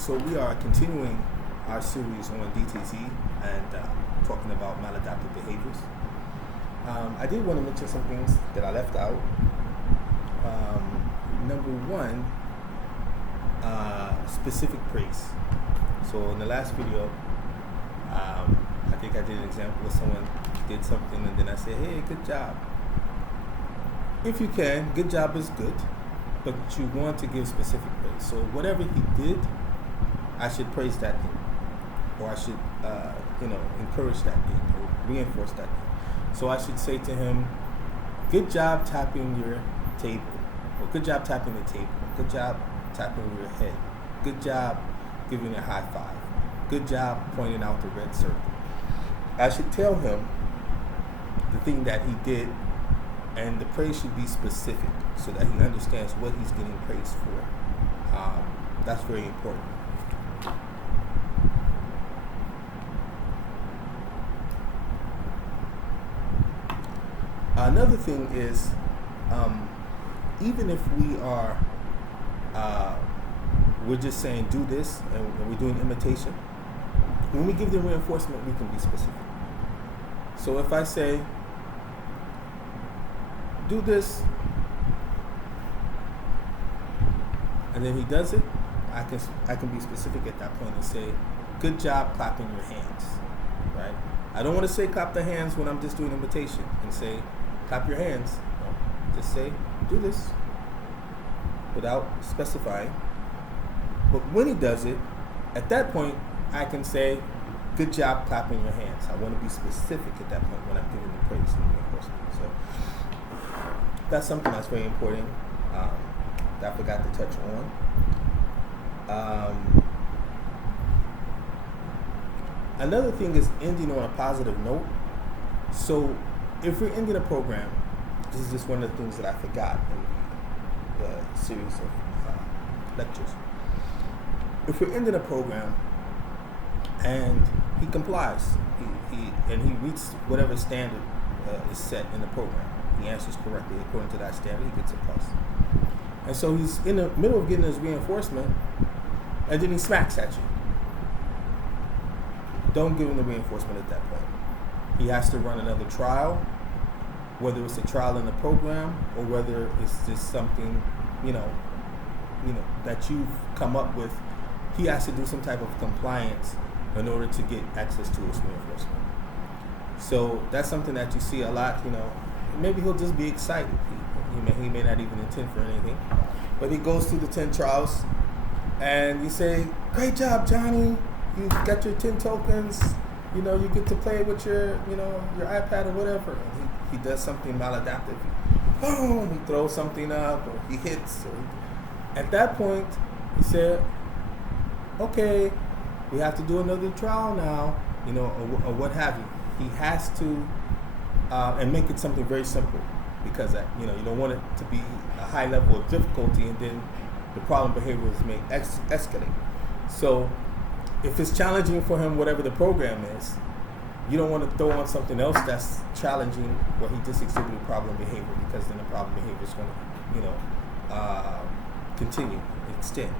So we are continuing our series on DTT and talking about maladaptive behaviors. I did want to mention some things that I left out. Number one, specific praise. So in the last video, I think I did an example where someone did something and then I said, hey, good job. If you can, good job is good, but you want to give specific praise. So whatever he did, I should praise that thing, or I should, encourage that thing, or reinforce that thing. So I should say to him, good job tapping your table, or good job tapping the table, good job tapping your head, good job giving a high five, good job pointing out the red circle. I should tell him the thing that he did, and the praise should be specific so that he understands what he's getting praised for. That's very important. Another thing is, even if we are, we're just saying do this and we're doing imitation, when we give them reinforcement, we can be specific. So if I say, do this, and then he does it, I can be specific at that point and say, good job clapping your hands, right? I don't want to say clap the hands when I'm just doing imitation and say, clap your hands. No, just say, do this, without specifying. But when he does it, at that point, I can say, good job clapping your hands. I want to be specific at that point when I'm giving the praise and reinforcement. So that's something that's very important that I forgot to touch on. Another thing is ending on a positive note. So if we're ending a program, this is just one of the things that I forgot in the series of lectures. If we're ending a program and he complies, he reaches whatever standard is set in the program, he answers correctly according to that standard, he gets a plus. And so he's in the middle of getting his reinforcement, and then he smacks at you. Don't give him the reinforcement at that point. He has to run another trial, whether it's a trial in the program or whether it's just something, that you've come up with. He has to do some type of compliance in order to get access to his reinforcement. So that's something that you see a lot. Maybe he'll just be excited. He may not even intend for anything, but he goes through the 10 trials, and you say, "Great job, Johnny! You got your 10 tokens. You get to play with your iPad or whatever." And he does something maladaptive. Boom! He throws something up, or he hits. At that point, he said, "Okay, we have to do another trial now," or what have you. He has to, and make it something very simple, because you don't want it to be a high level of difficulty, and then the problem behaviors may escalate. So if it's challenging for him, whatever the program is, you don't want to throw on something else that's challenging where he just exhibited problem behavior, because then the problem behavior is going to, continue, extend.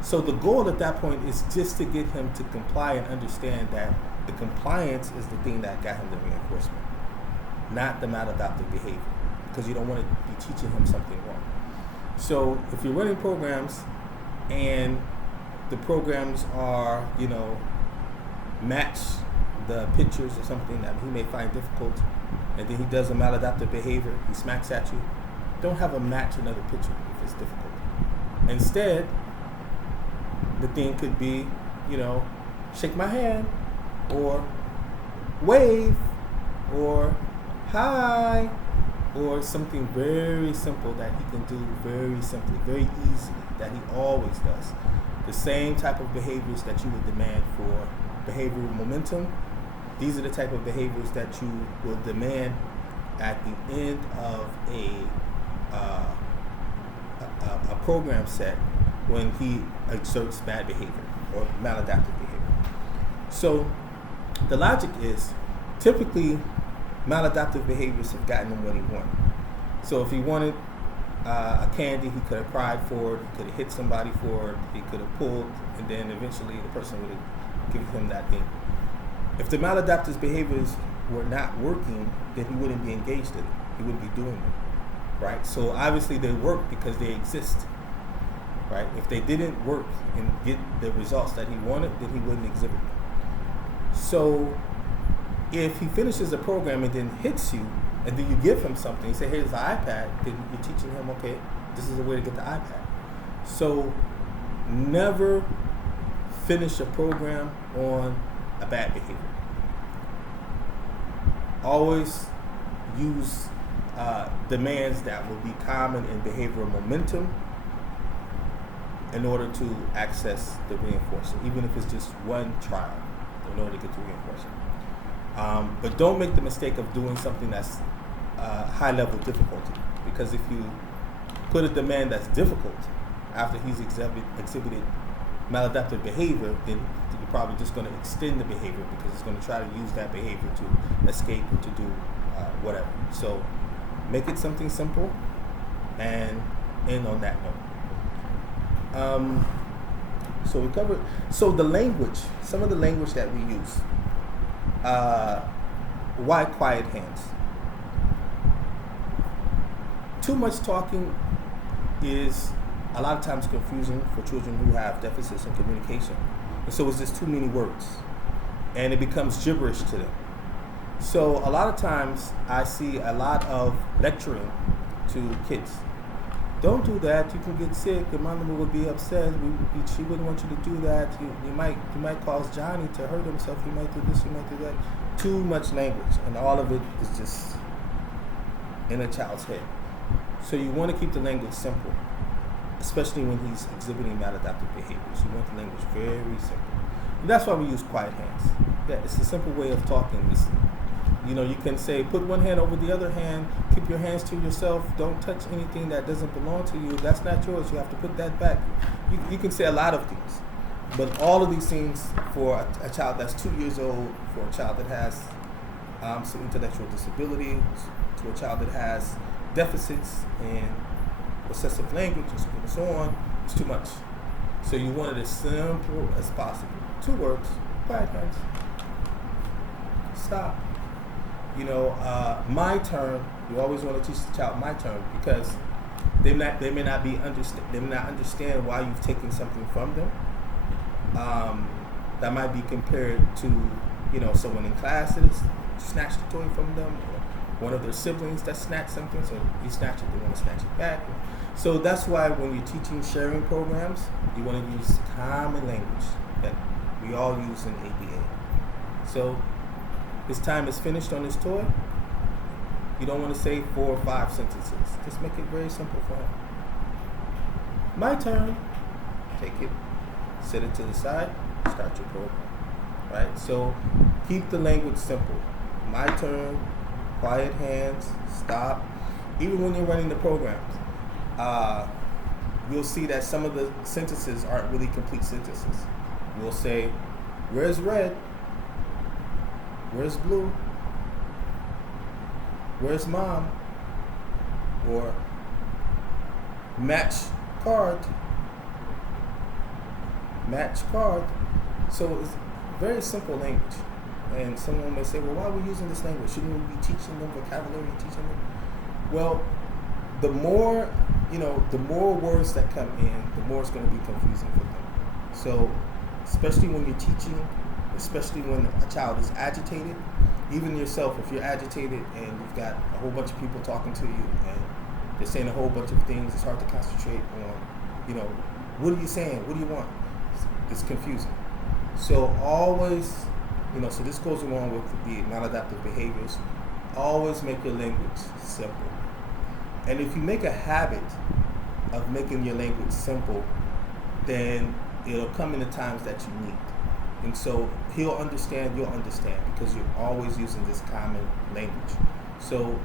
So the goal at that point is just to get him to comply and understand that the compliance is the thing that got him the reinforcement, not the maladaptive behavior, because you don't want to be teaching him something wrong. So if you're running programs and the programs are, match the pictures or something that he may find difficult, and then he does a maladaptive behavior, he smacks at you, don't have a match another picture if it's difficult. Instead, the thing could be, shake my hand, or wave, or hi, or something very simple that he can do very simply, very easily, that he always does. The same type of behaviors that you would demand for behavioral momentum, these are the type of behaviors that you will demand at the end of a program set when he exerts bad behavior or maladaptive behavior. So the logic is, typically maladaptive behaviors have gotten him what he wanted. So if he wanted a candy, he could have cried for it, he could have hit somebody for it, he could have pulled, and then eventually the person would have given him that thing. If the maladaptive behaviors were not working, then he wouldn't be engaged in it. He wouldn't be doing it, right? So obviously they work because they exist, right? If they didn't work and get the results that he wanted, then he wouldn't exhibit them. So if he finishes the program and then hits you, and then you give him something, you say, here's the iPad, then you're teaching him, okay, this is the way to get the iPad. So never finish a program on a bad behavior. Always use demands that will be common in behavioral momentum in order to access the reinforcement, even if it's just one trial in order to get the reinforcement. But don't make the mistake of doing something that's high level difficulty, because if you put a demand that's difficult after he's exhibited maladaptive behavior, then you're probably just going to extend the behavior because it's going to try to use that behavior to escape or to do whatever. So make it something simple and end on that note. So we covered. So the language, some of the language that we use. Why quiet hands? Too much talking is a lot of times confusing for children who have deficits in communication. And so it's just too many words. And it becomes gibberish to them. So a lot of times I see a lot of lecturing to kids. Don't do that. You can get sick. Your mom would be upset. She wouldn't want you to do that. You might cause Johnny to hurt himself. You might do this. You might do that. Too much language, and all of it is just in a child's head. So you want to keep the language simple, especially when he's exhibiting maladaptive behaviors. You want the language very simple. And that's why we use quiet hands. Yeah, it's a simple way of talking. You can say, put one hand over the other hand, keep your hands to yourself, don't touch anything that doesn't belong to you, that's not yours, you have to put that back. You can say a lot of things, but all of these things for a child that's 2 years old, for a child that has some intellectual disability, to a child that has deficits in recessive language, and so on, it's too much. So you want it as simple as possible. 2 words, quiet hands, stop. My turn. You always want to teach the child my turn because they may not understand why you've taken something from them. That might be compared to someone in class that has snatched a toy from them, or one of their siblings that snatched something, so you snatch it, they want to snatch it back. So that's why when you're teaching sharing programs, you want to use common language that we all use in ABA. So his time is finished on his toy. You don't want to say 4 or 5 sentences. Just make it very simple for him. My turn. Take it, set it to the side, start your program. Right? So keep the language simple. My turn, quiet hands, stop. Even when you're running the programs, you'll see that some of the sentences aren't really complete sentences. We'll say, where's red? Where's blue? Where's mom? Or match card. Match card. So it's very simple language. And someone may say, well, why are we using this language? Shouldn't we be teaching them vocabulary, teaching them? Well, the more words that come in, the more it's going to be confusing for them. So especially when you're teaching, especially when a child is agitated, even yourself, if you're agitated and you've got a whole bunch of people talking to you and they're saying a whole bunch of things, it's hard to concentrate on, what are you saying? What do you want? It's confusing. So always, so this goes along with the maladaptive behaviors, always make your language simple. And if you make a habit of making your language simple, then it'll come in the times that you need. And so he'll understand, you'll understand, because you're always using this common language. So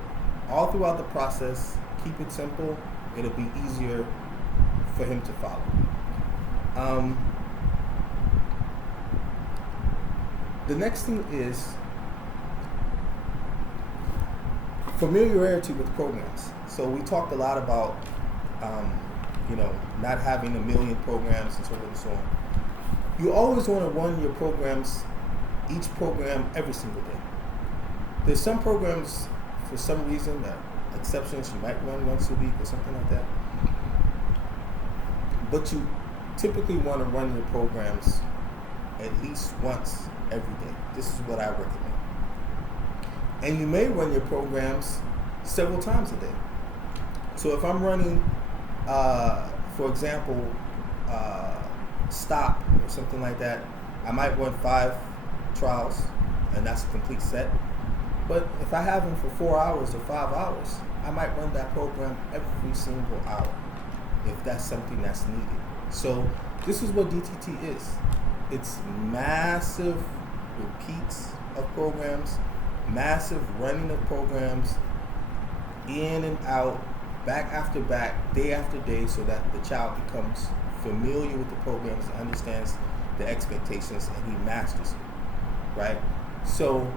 all throughout the process, keep it simple. It'll be easier for him to follow. The next thing is familiarity with programs. So we talked a lot about not having a million programs and so on and so on. You always want to run your programs, each program every single day. There's some programs, for some reason, that exceptions, you might run once a week or something like that. But you typically want to run your programs at least once every day. This is what I recommend. And you may run your programs several times a day. So if I'm running, for example, stop or something like that, I might run 5 trials, and that's a complete set. But if I have them for 4 hours or 5 hours, I might run that program every single hour if that's something that's needed. So this is what DTT is. It's massive repeats of programs, massive running of programs, in and out, back after back, day after day, so that the child becomes familiar with the programs, understands the expectations, and he masters it, right? So,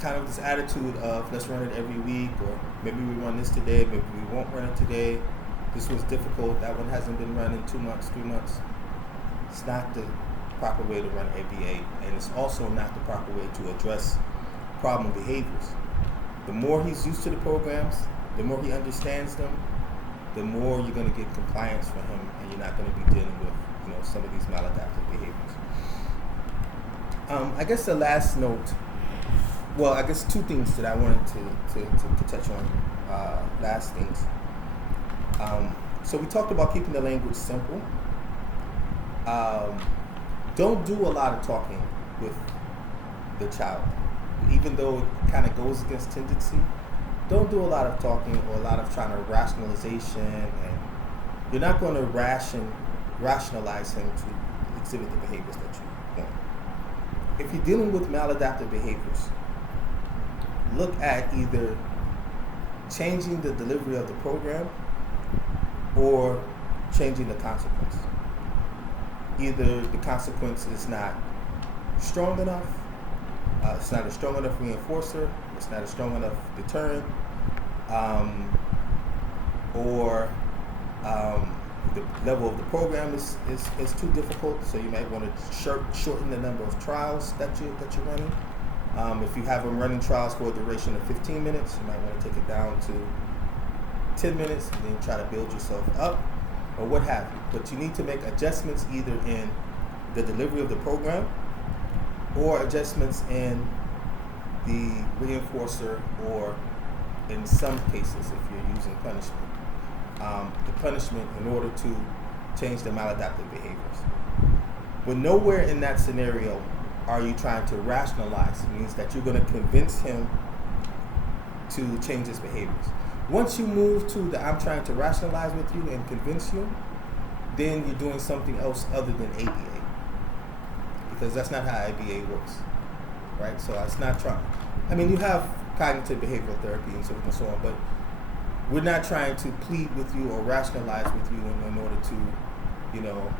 kind of this attitude of let's run it every week, or maybe we run this today, maybe we won't run it today. This was difficult, that one hasn't been run in 2 months, 3 months. It's not the proper way to run ABA, and it's also not the proper way to address problem behaviors. The more he's used to the programs, the more he understands them, the more you're going to get compliance from him, and you're not going to be dealing with some of these maladaptive behaviors. I guess the last note, well, I guess 2 things that I wanted to touch on, last things. So we talked about keeping the language simple. Don't do a lot of talking with the child, even though it kind of goes against tendency. Don't do a lot of talking or a lot of trying to rationalization, and you're not going to rationalize him to exhibit the behaviors that you want. If you're dealing with maladaptive behaviors, look at either changing the delivery of the program or changing the consequence. Either the consequence is not strong enough, it's not a strong enough reinforcer, it's not a strong enough deterrent, or the level of the program is too difficult, so you might want to shorten the number of trials that you're running. If you have them running trials for a duration of 15 minutes, you might want to take it down to 10 minutes and then try to build yourself up, or what have you. But you need to make adjustments either in the delivery of the program or adjustments in the reinforcer, or in some cases, if you're using punishment, the punishment in order to change the maladaptive behaviors. But nowhere in that scenario are you trying to rationalize. It means that you're going to convince him to change his behaviors. Once you move to the I'm trying to rationalize with you and convince you, then you're doing something else other than ABA, because that's not how ABA works, right? So it's not trying. I mean, you have cognitive behavioral therapy and so on and so on, but we're not trying to plead with you or rationalize with you in order to,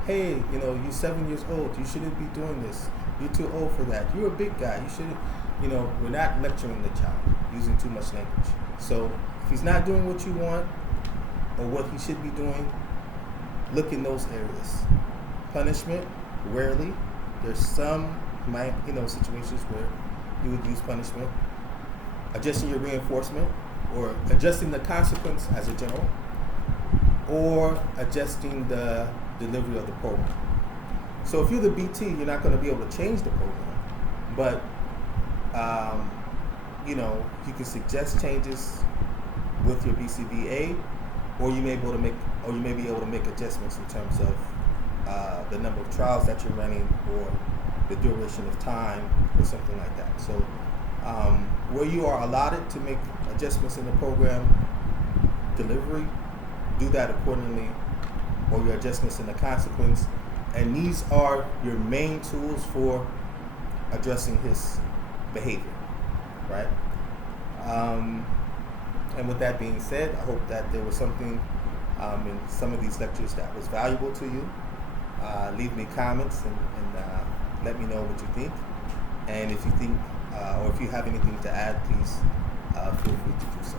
hey, you're 7 years old, you shouldn't be doing this. You're too old for that. You're a big guy. You shouldn't. We're not lecturing the child using too much language. So if he's not doing what you want or what he should be doing, look in those areas. Punishment, rarely. There's some situations where you would use punishment. Adjusting your reinforcement, or adjusting the consequence as a general, or adjusting the delivery of the program. So if you're the BT, you're not going to be able to change the program, but you can suggest changes with your BCBA, or you may be able to make adjustments in terms of the number of trials that you're running, or the duration of time, or something like that. So where you are allotted to make adjustments in the program delivery, do that accordingly, or your adjustments in the consequence. And these are your main tools for addressing his behavior, right? And with that being said, I hope that there was something in some of these lectures that was valuable to you. Leave me comments and let me know what you think. And if you think, or if you have anything to add, please feel free to do so.